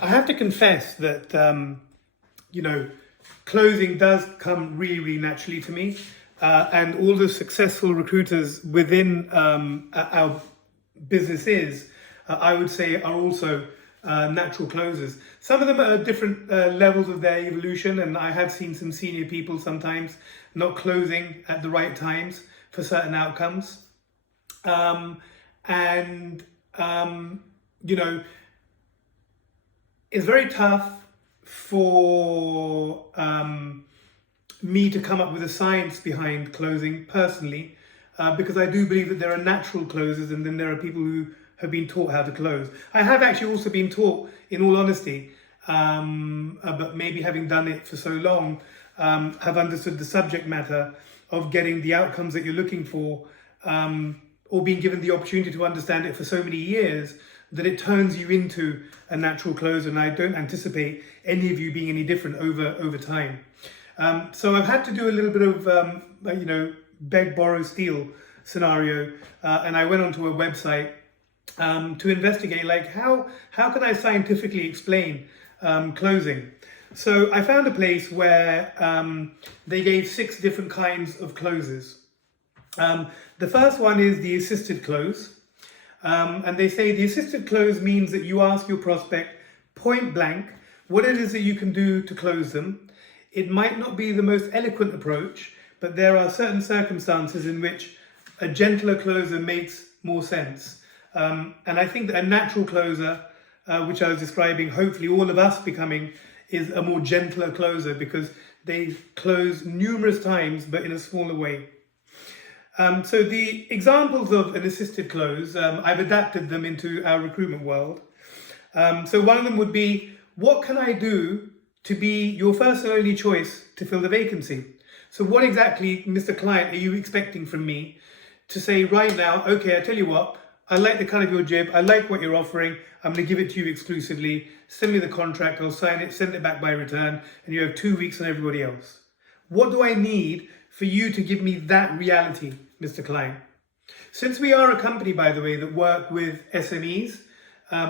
I have to confess that, you know, closing does come really, really naturally to me. And all the successful recruiters within our businesses, I would say, are also natural closers. Some of them are at different levels of their evolution, and I have seen some senior people sometimes not closing at the right times for certain outcomes. And, you know, it's very tough for me to come up with a science behind closing personally, because I do believe that there are natural closers and then there are people who have been taught how to close. I have actually also been taught, in all honesty, but maybe having done it for so long, have understood the subject matter of getting the outcomes that you're looking for, or being given the opportunity to understand it for so many years that it turns you into a natural closer. And I don't anticipate any of you being any different over time. So I've had to do a little bit of, you know, beg, borrow, steal scenario. And I went onto a website to investigate, like, how can I scientifically explain closing? So I found a place where they gave 6 different kinds of closes. The first one is the assisted close. And they say the assisted close means that you ask your prospect point blank what it is that you can do to close them. It might not be the most eloquent approach, but there are certain circumstances in which a gentler closer makes more sense. And I think that a natural closer, which I was describing, hopefully all of us becoming, is a more gentler closer because they close numerous times, but in a smaller way. So the examples of an assisted close, I've adapted them into our recruitment world. So one of them would be, what can I do to be your first and only choice to fill the vacancy? So what exactly, Mr. Client, are you expecting from me to say right now, okay, I tell you what, I like the cut of your jib, I like what you're offering, I'm going to give it to you exclusively, send me the contract, I'll sign it, send it back by return, and you have 2 weeks on everybody else. What do I need for you to give me that reality, Mr. Client? Since we are a company, by the way, that work with SMEs,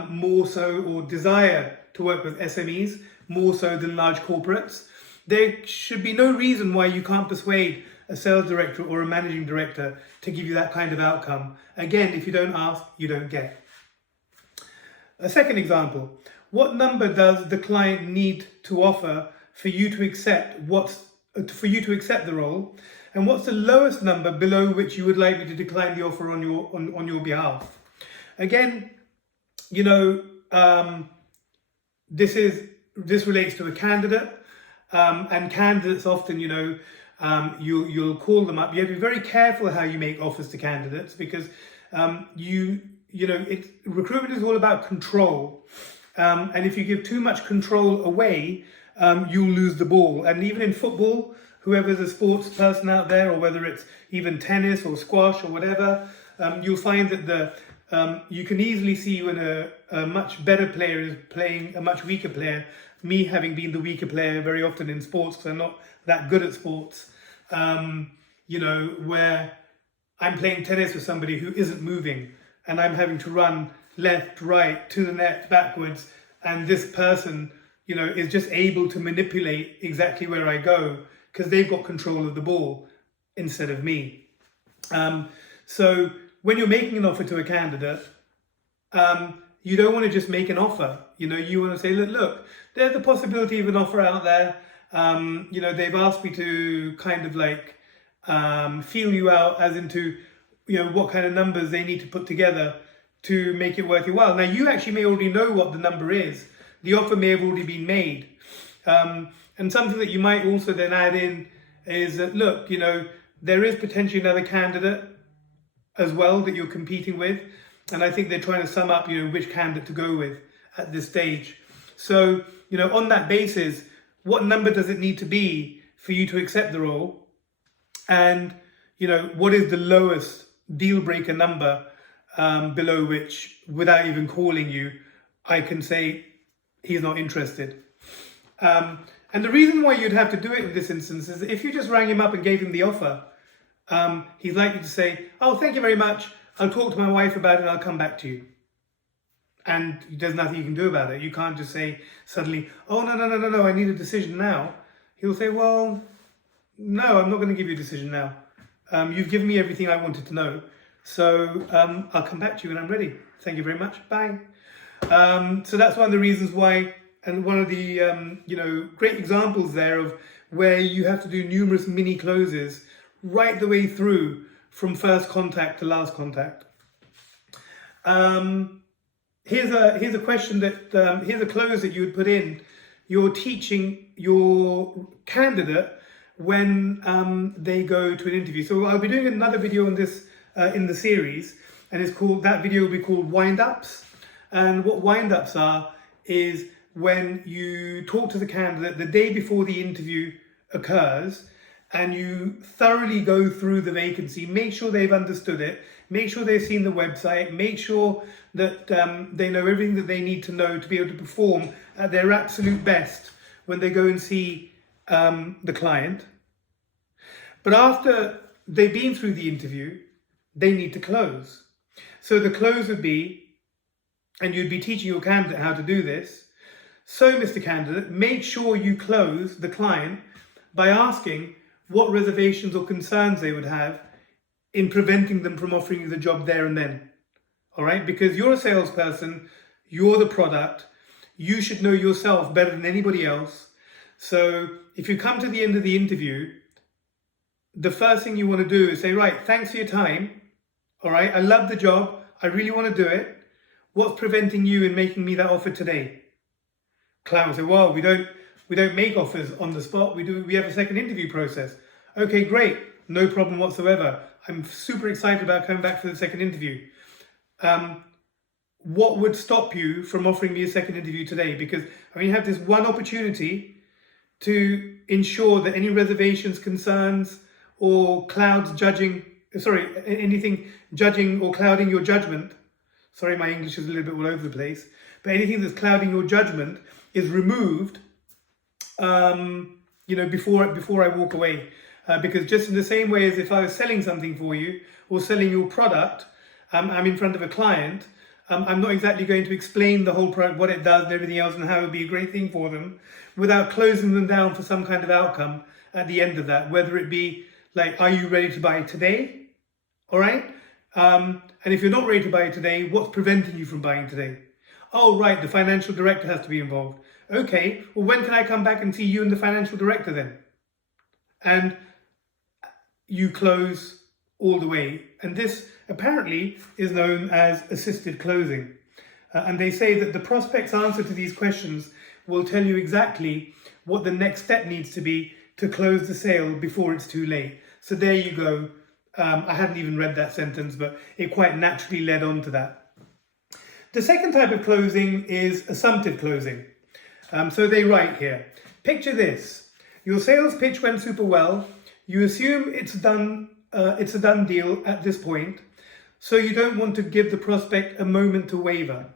more so, or desire to work with SMEs, more so than large corporates, there should be no reason why you can't persuade a sales director or a managing director to give you that kind of outcome. Again, if you don't ask, you don't get. A second example, what number does the client need to offer for you to accept the role? And what's the lowest number below which you would like me to decline the offer on your behalf? Again, you know, this relates to a candidate, and candidates often, you know, you'll call them up. You have to be very careful how you make offers to candidates because you know, recruitment is all about control, and if you give too much control away, you'll lose the ball. And even in football, whoever's a sports person out there, or whether it's even tennis or squash or whatever, you'll find that you can easily see when a much better player is playing a much weaker player. Me having been the weaker player very often in sports because I'm not that good at sports, you know, where I'm playing tennis with somebody who isn't moving and I'm having to run left, right, to the net, backwards, and this person, you know, is just able to manipulate exactly where I go because they've got control of the ball instead of me. So when you're making an offer to a candidate, you don't want to just make an offer. You know, you want to say, look, there's a possibility of an offer out there. You know, they've asked me to kind of like feel you out as into, you know, what kind of numbers they need to put together to make it worth your while. Now, you actually may already know what the number is. The offer may have already been made. And something that you might also then add in is that, look, you know, there is potentially another candidate as well that you're competing with. And I think they're trying to sum up, you know, which candidate to go with at this stage. So, you know, on that basis, what number does it need to be for you to accept the role? And, you know, what is the lowest deal breaker number below which, without even calling you, I can say he's not interested? And the reason why you'd have to do it in this instance is if you just rang him up and gave him the offer, he's likely to say, oh, thank you very much. I'll talk to my wife about it and I'll come back to you. and there's nothing you can do about it. You can't just say suddenly, oh, no, I need a decision now. He'll say, well, no, I'm not going to give you a decision now. You've given me everything I wanted to know. So I'll come back to you when I'm ready. Thank you very much. Bye. So that's one of the reasons why, and one of the great examples there of where you have to do numerous mini closes right the way through from first contact to last contact. Here's a question that here's a close that you would put in. You're teaching your candidate when they go to an interview. So I'll be doing another video on this in the series, and that video will be called wind-ups. And what wind-ups are is when you talk to the candidate the day before the interview occurs, and you thoroughly go through the vacancy, make sure they've understood it, make sure they've seen the website, make sure that they know everything that they need to know to be able to perform at their absolute best when they go and see the client. But after they've been through the interview, they need to close. So the close would be, and you'd be teaching your candidate how to do this. So, Mr. Candidate, make sure you close the client by asking what reservations or concerns they would have in preventing them from offering you the job there and then. All right? Because you're a salesperson, you're the product, you should know yourself better than anybody else. So if you come to the end of the interview, the first thing you want to do is say, right, thanks for your time. All right, I love the job. I really want to do it. What's preventing you in making me that offer today? Client will say, well, we don't make offers on the spot. We have a second interview process. Okay, great. No problem whatsoever. I'm super excited about coming back for the second interview. What would stop you from offering me a second interview today? Because you have this one opportunity to ensure that any reservations, concerns, or anything judging or clouding your judgment. Sorry, my English is a little bit all over the place. But anything that's clouding your judgment is removed, before I walk away. Because just in the same way as if I was selling something for you or selling your product, I'm in front of a client, I'm not exactly going to explain the whole product, what it does and everything else and how it would be a great thing for them without closing them down for some kind of outcome at the end of that, whether it be like, are you ready to buy today? All right. And if you're not ready to buy today, what's preventing you from buying today? Oh, right, the financial director has to be involved. Okay, well, when can I come back and see you and the financial director then? And you close all the way. And this apparently is known as assisted closing. And they say that the prospect's answer to these questions will tell you exactly what the next step needs to be to close the sale before it's too late. So there you go. I hadn't even read that sentence, but it quite naturally led on to that. The second type of closing is assumptive closing. So they write here, picture this. Your sales pitch went super well. You assume it's a done deal at this point. So you don't want to give the prospect a moment to waver.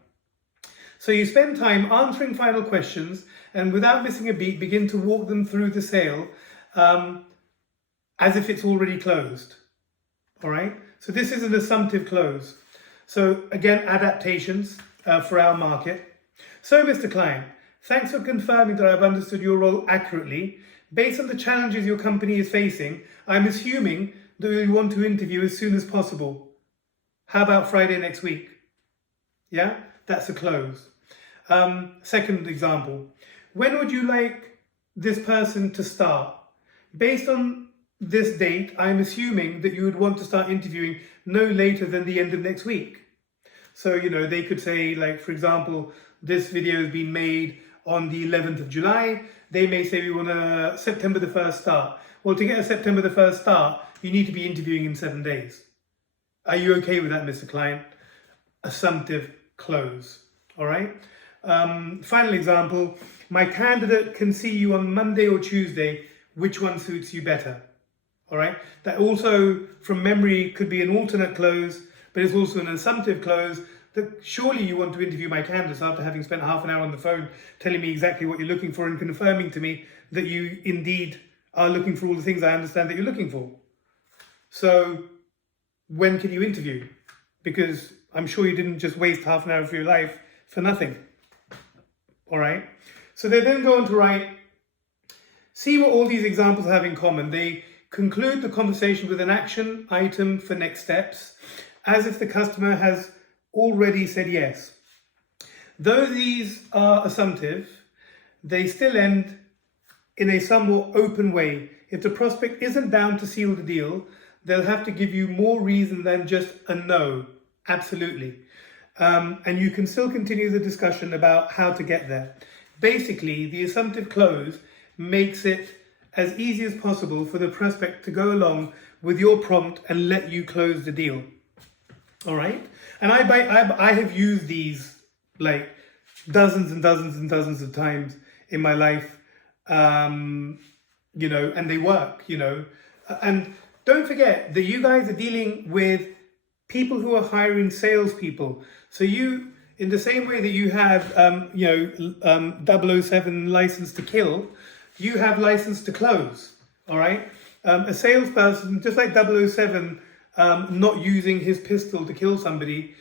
So you spend time answering final questions and without missing a beat, begin to walk them through the sale as if it's already closed. All right. So this is an assumptive close. So again, adaptations for our market. So Mr. Client, thanks for confirming that I've understood your role accurately. Based on the challenges your company is facing, I'm assuming that you want to interview as soon as possible. How about Friday next week? Yeah, that's a close. Second example, when would you like this person to start? Based on this date, I'm assuming that you would want to start interviewing no later than the end of next week. So, they could say, like, for example, this video has been made on the 11th of July. They may say we want a September the 1st start. Well, to get a September the 1st start, you need to be interviewing in 7 days. Are you okay with that, Mr. Client? Assumptive close. All right. Final example, my candidate can see you on Monday or Tuesday. Which one suits you better? All right. That also, from memory, could be an alternate close, but it's also an assumptive close that surely you want to interview my candidates after having spent half an hour on the phone telling me exactly what you're looking for and confirming to me that you indeed are looking for all the things I understand that you're looking for. So when can you interview? Because I'm sure you didn't just waste half an hour of your life for nothing. All right. So they then go on to write, see what all these examples have in common. They conclude the conversation with an action item for next steps, as if the customer has already said yes. Though these are assumptive, they still end in a somewhat open way. If the prospect isn't down to seal the deal, they'll have to give you more reason than just a no. Absolutely. And you can still continue the discussion about how to get there. Basically, the assumptive close makes it as easy as possible for the prospect to go along with your prompt and let you close the deal. All right? And I have used these like dozens and dozens and dozens of times in my life, you know, and they work, you know. And don't forget that you guys are dealing with people who are hiring salespeople. So you, in the same way that you have, you know, 007 license to kill, you have license to close. All right. A salesperson, just like 007, not using his pistol to kill somebody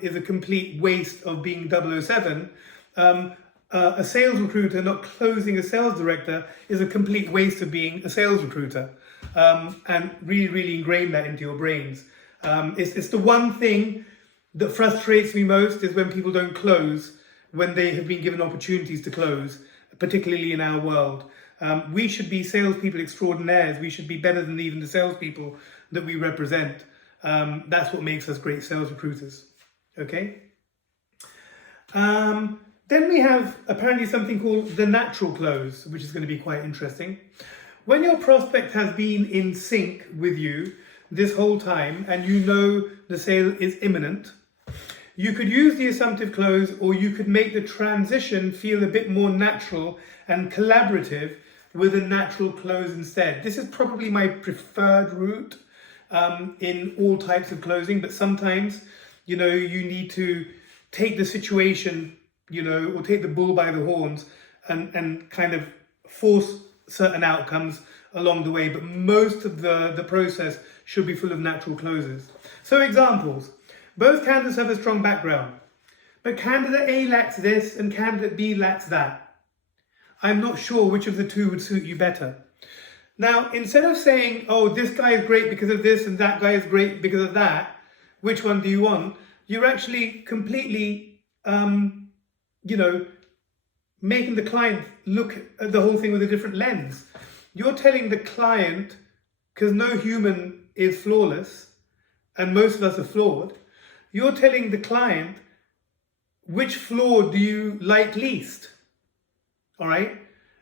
is a complete waste of being 007. A sales recruiter not closing a sales director is a complete waste of being a sales recruiter. And really, really ingrain that into your brains. It's the one thing that frustrates me most is when people don't close when they have been given opportunities to close, particularly in our world. We should be salespeople extraordinaires. We should be better than even the salespeople that we represent. That's what makes us great sales recruiters. Okay? Then we have apparently something called the natural close, which is going to be quite interesting. When your prospect has been in sync with you this whole time and you know the sale is imminent, you could use the assumptive close, or you could make the transition feel a bit more natural and collaborative with a natural close instead. This is probably my preferred route in all types of closing, but sometimes, you know, you need to take the situation, you know, or take the bull by the horns and kind of force certain outcomes along the way. But most of the process should be full of natural closes. So examples. Both candidates have a strong background, but candidate A lacks this and candidate B lacks that. I'm not sure which of the two would suit you better. Now, instead of saying, oh, this guy is great because of this and that guy is great because of that, which one do you want? You're actually completely, you know, making the client look at the whole thing with a different lens. You're telling the client, because no human is flawless, and most of us are flawed, you're telling the client which flaw do you like least, all right?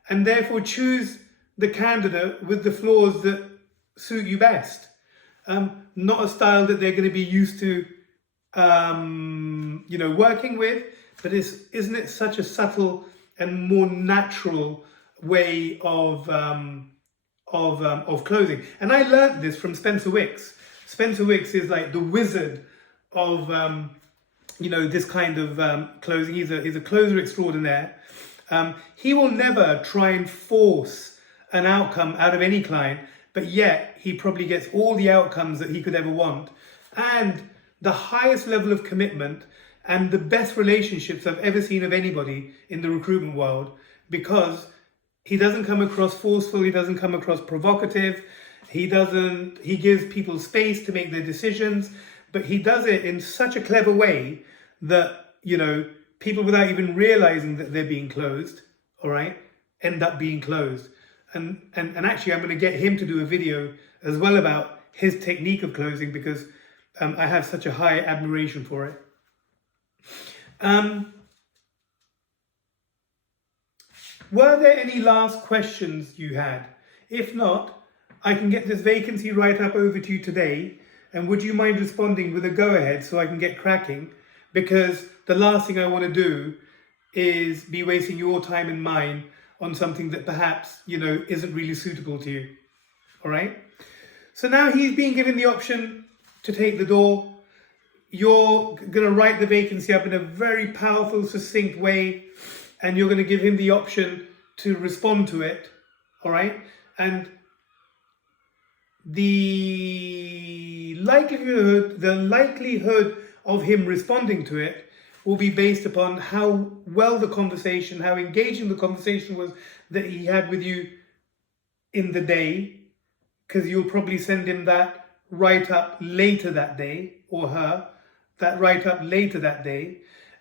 And therefore choose the candidate with the flaws that suit you best. Not a style that they're going to be used to, you know, working with, but isn't it such a subtle and more natural way of closing? And I learned this from Spencer Wicks. Spencer Wicks is like the wizard of you know, this kind of closing. He's a closer extraordinaire. He will never try and force an outcome out of any client, but yet he probably gets all the outcomes that he could ever want, and the highest level of commitment and the best relationships I've ever seen of anybody in the recruitment world, because he doesn't come across forceful, he doesn't come across provocative, he gives people space to make their decisions, but he does it in such a clever way that, you know, people, without even realizing that they're being closed, all right, end up being closed. And actually, I'm going to get him to do a video as well about his technique of closing, because I have such a high admiration for it. Were there any last questions you had? If not, I can get this vacancy write-up over to you today. And would you mind responding with a go-ahead so I can get cracking? Because the last thing I want to do is be wasting your time and mine on something that perhaps, you know, isn't really suitable to you. All right? So now he's being given the option to take the door. You're going to write the vacancy up in a very powerful, succinct way, and you're going to give him the option to respond to it. All right? And the likelihood of him responding to it will be based upon how well the conversation, how engaging the conversation was that he had with you in the day, because you'll probably send him that write-up later that day, or her, that write-up later that day.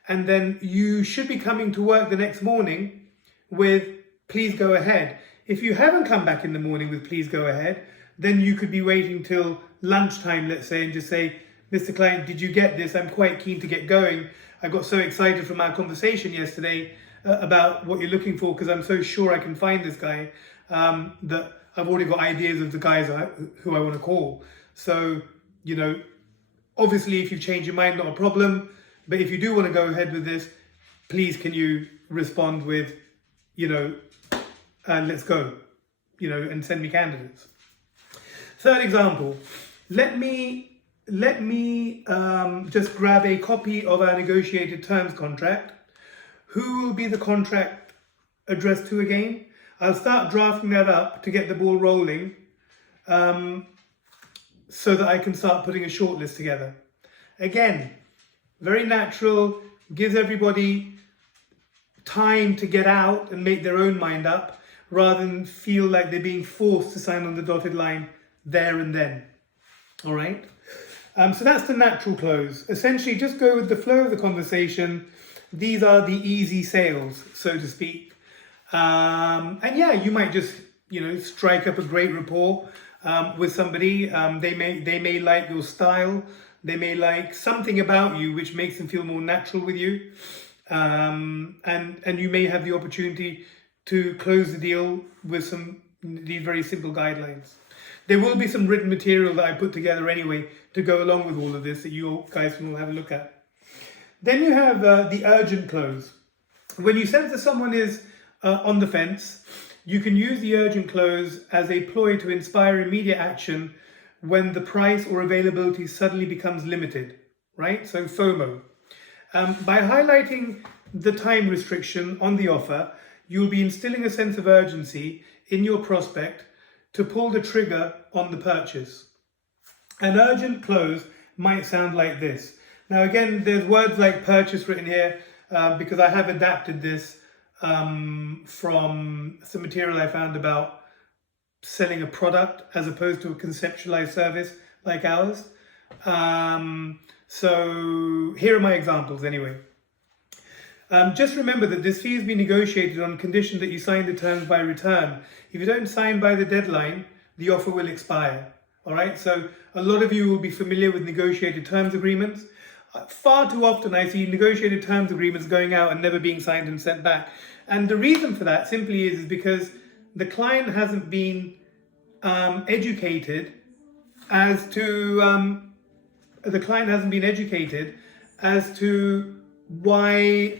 And then you should be coming to work the next morning with please go ahead. If you haven't come back in the morning with please go ahead, then you could be waiting till lunchtime, let's say, and just say, Mr. Client, did you get this? I'm quite keen to get going. I got so excited from our conversation yesterday about what you're looking for, because I'm so sure I can find this guy, that I've already got ideas of the guys who I want to call. So, you know, obviously if you change your mind, not a problem. But if you do want to go ahead with this, please can you respond with, you know, let's go, you know, and send me candidates. Third example, let me just grab a copy of our negotiated terms contract. Who will be the contract addressed to again? I'll start drafting that up to get the ball rolling, so that I can start putting a shortlist together. Again, very natural, gives everybody time to get out and make their own mind up, rather than feel like they're being forced to sign on the dotted line there and then. All right. So that's the natural close. Essentially, just go with the flow of the conversation. These are the easy sales, so to speak. And yeah, you might just, you know, strike up a great rapport with somebody. They may like your style. They may like something about you which makes them feel more natural with you. And you may have the opportunity to close the deal with these very simple guidelines. There will be some written material that I put together anyway to go along with all of this that you guys can all have a look at. Then you have the urgent close. When you sense that someone is on the fence, you can use the urgent close as a ploy to inspire immediate action when the price or availability suddenly becomes limited, right? So FOMO. By highlighting the time restriction on the offer, you'll be instilling a sense of urgency in your prospect to pull the trigger on the purchase. An urgent close might sound like this. Now again, there's words like purchase written here because I have adapted this from some material I found about selling a product as opposed to a conceptualized service like ours. So here are my examples anyway. Just remember that this fee has been negotiated on condition that you sign the terms by return. If you don't sign by the deadline, the offer will expire. All right, so a lot of you will be familiar with negotiated terms agreements. Far too often I see negotiated terms agreements going out and never being signed and sent back. And the reason for that simply is because the client hasn't been educated as to why